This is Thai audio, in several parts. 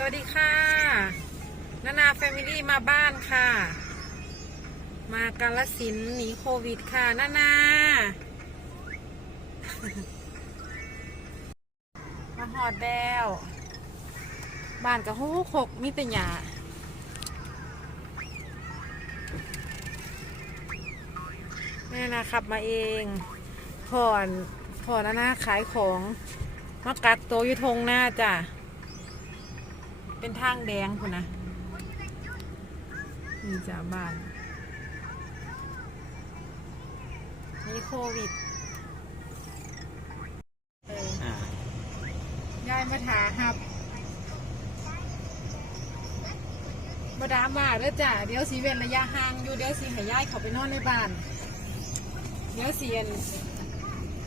สวัสดีค่ะนานาแฟมิลี่มาบ้านค่ะ มากาลสินหนีโควิดค่ะนานามาหอดแล้วบ้านกับหูหกมิตรหยาแม่นะขับมาเองผ่อนผ่อนนานาขายของมากักตัวอยู่ทงหน้าจ้ะ เป็นทางแดงคุณนะนี่จ้าบ้านมีโควิดเอออ่าย้ายมาถาครับมาดามมาแล้วจ้ะเดี๋ยวสีเว้นระยะห่างอยู่เดี๋ยวสีให้ย้ายเขาไปนอนในบ้าน เดี๋ยวสีอัน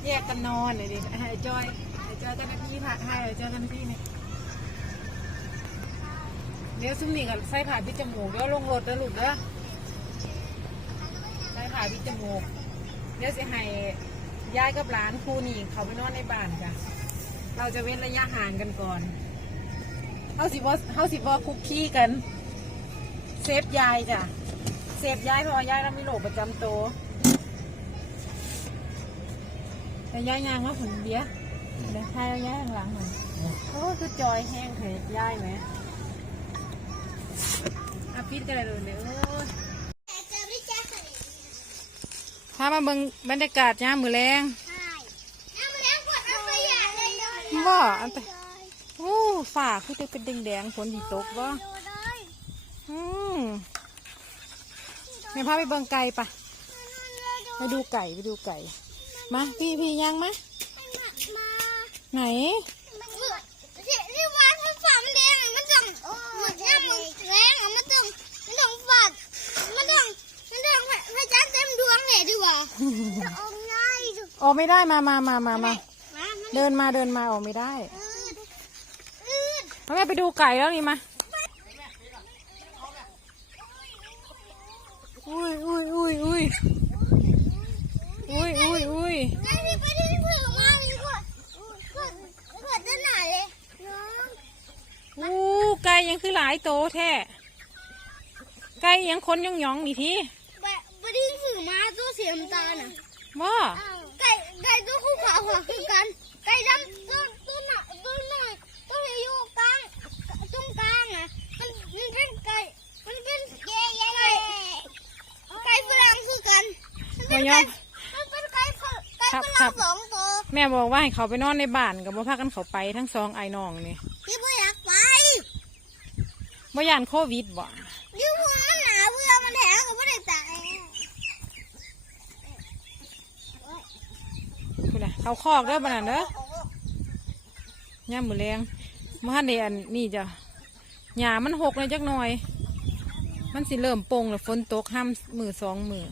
แยกกันนอนเลยดิให้จอยให้จอยกันที่ผักให้ให้จอยกันที่นี่ เดี๋ยวซุ่มนี่กันใส่ผ่าที่จมูกเดี๋ยวลงรถแล้วลูกเด้อใส่ผ่าที่จมูกเดี๋ยวสิให้ยายกับหลานครูนี่เขาไปนอนในบ้านจ้ะเราจะเว้นระยะห่างกันก่อนเขาสิบอเขาสิบอคุกคี้กัน เซฟยายจ้ะเซฟยายเพราะว่ายายเราไมีโรคประจำตัวแต่ยายยางว่าผลเบี้ยเดี๋ยวให้ยายข้างหลังหน่อยโอ้คือจอยแห้งเผ็ดยายไหม อาปิดกันเลยเนี่ยโอ้ยพามาเบิ่งบรรยากาศยามมือแรงบ่อันแต่โอ้ฝ่าคือจะเป็นแดงๆฝนดีตกบ่อืมแม่พาไปเบิ่งไก่ปะไปดูไก่ไปดูไก่ มาพี่พี่ยังมาไหน ที่ว่าถ้าฝันแดงมันต้องมันถ้ามันแรงมันต้องมันต้องฝัดมันต้องมันต้องพระจันทร์เต็มดวงเลยดีกว่าจะอมง่ายดู ออกไม่ได้มามามามามามามันเดินมาเดินมาออกไม่ได้อืดอืดเอาแม่ไปดูไก่แล้วนี่มาอุ้ยอุ้ยอุ้ยอุ้ยอุ้ยอุ้ยอุ้ยงั้นพี่ไปที่เผือกมาดีกว่าเผือกเผือกจะหนาเลยน้องอู้ไก่ยังคือหลายโตแท้ไก่ยังคนย่องย่องๆนี่ทีแบบไปที่เผือกมาตัวสีน้ำตาลน่ะว่าไก่ไก่ตัวคู่ขาหัวคือกัน ไก่ดำตัวตัวหนาตัวหน่อยตัวที่อยู่กลางตรงกลางนะมันมันเป็นไก่ มันเป็นเย่เย่ไก่ไก่ฝรั่งคือกันมันบ่เป็นยอไก่มมันเป็นไก่ฝรั่งไก่ครับฝครัรั่บงสองตัวแม่บอกว่าให้เขาไปนอนในบ้านกับบ่พากันเขาไปทั้งสองไอ้น้องนี่ที่ไม่อยากไปบ่ยานโควิดบ่ยิ่งหัวมันหนาเบื่อมันแถวก็ไม่ได้ตาย คุณน่ะ เขาคอกเด้อบ้านนั้นเด้อย่ามือแรงมาทันเดอันนี่จ้ะหญ้ามันหกเลยจักหน่อย มันสิเริ่มปงแล้วฝนตกห้ามมือสองมือ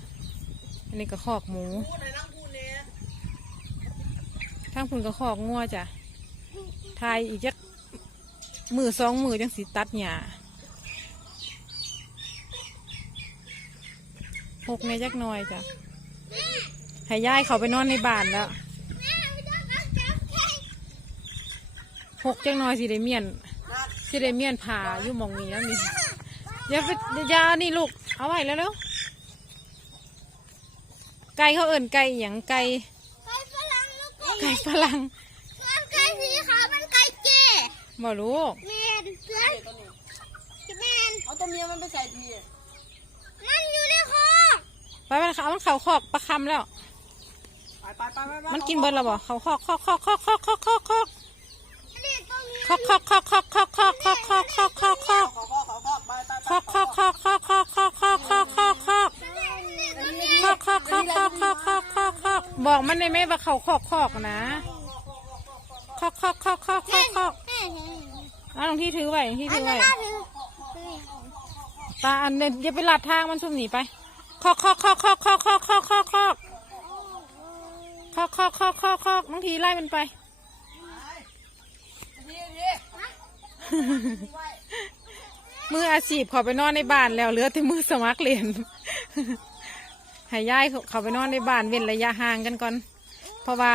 อันนี้ก็คอกหมูทั้งพุ่นก็คอกงัวจ้ะทายอีกจักมือสองมือจังสิตัดหญ้าหกในจักหน่อยจ้ะให้ย้ายเขาไปนอนในบ้านแล้ว แม่ไม่ต้องการจับไก่ หกจังน้อยสิได้เมียนสิได้เมียนผ่าอยู่หมองนี้แล้วนี่อย่าไปอย่านี่ลูก เอาไว้แล้วเร็วไก่เขาเอิ่นไก่อหย่างไก่ไก่ฝรั่งแล้วก็ไก่ฝรั่งส่วนไก่สีขาวมันไก่เก๋บ่ลูกแมนเสือแมนเอาตัวเมียมันไปใส่ทีมันอยู่ในคอกไปมันเขามันเขาคอกประคำแล้วไปไปไปไปมันกินเบิดแล้วบ่เขาคอกคอกคอกคอกคอกคอกคอก คอกคอกคอกคอกคอกคอกคอกคอกคอกคอกคอกขอพ่อขอพ่อไปไปคอกคอกคอกคอกคอกคอกคอกคอกคอกคอกตรงนี้คอกคอกคอกคอกคอกคอกคอกคอกบอกมันได้ไหมว่าเขาคอกคอกนะคอกคอกคอกคอกคอกคอกแม่เอาลงที่ถือไว้ที่อัถืนอนั้ไว้นน่าถือตาอันเนี่ยอย่าไปลัดทางมันซุ่มหนีไปคอกคอกคอกคอกคอกคอกคอกคอกคอกคอกคอกคอกคอกคอกบางทีไล่มันไป มืออาชีพเขาไปนอนในบ้านแล้วเหลือแต่มือสมัครเรียนให้ย้ายเขาไปนอนในบ้านเว้นระยะห่างกันก่อน เพราะว่า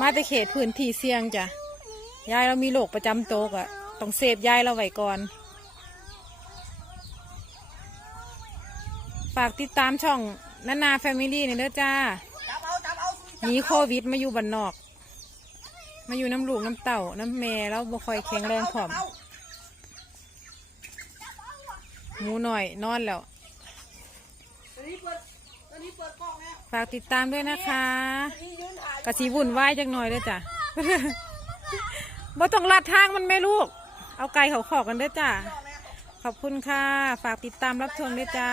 มาแต่เขตพื้นที่เสี่ยงจ้ะยายเรามีโรคประจำตัวกะต้องเซฟยายเราไว้ก่อนฝากติดตามช่องนานาแฟมิลี่นี่เด้อจ้าจับเอาจับเอาหนีโควิดมาอยู่บ้านนอก มาอยู่น้ำลูกน้ำเต่าน้ำแม่แล้วบ่คอยแข็งแรงผอมหมูหน่อยนอนแล้วตัวนี้เปิดแล้วฝากติดตามด้วยนะคะตัวนี้ยืนถ่ายกะสีวุ่นวายจังหน่อยเด้จ้ะบ่ต้องลัดทางมันไม่ลูก เอาไก่เขาขอกันด้อจ้ากล้องแล้วขอบคุณค่ะ ฝากติดตามรับชมด้วยจ้า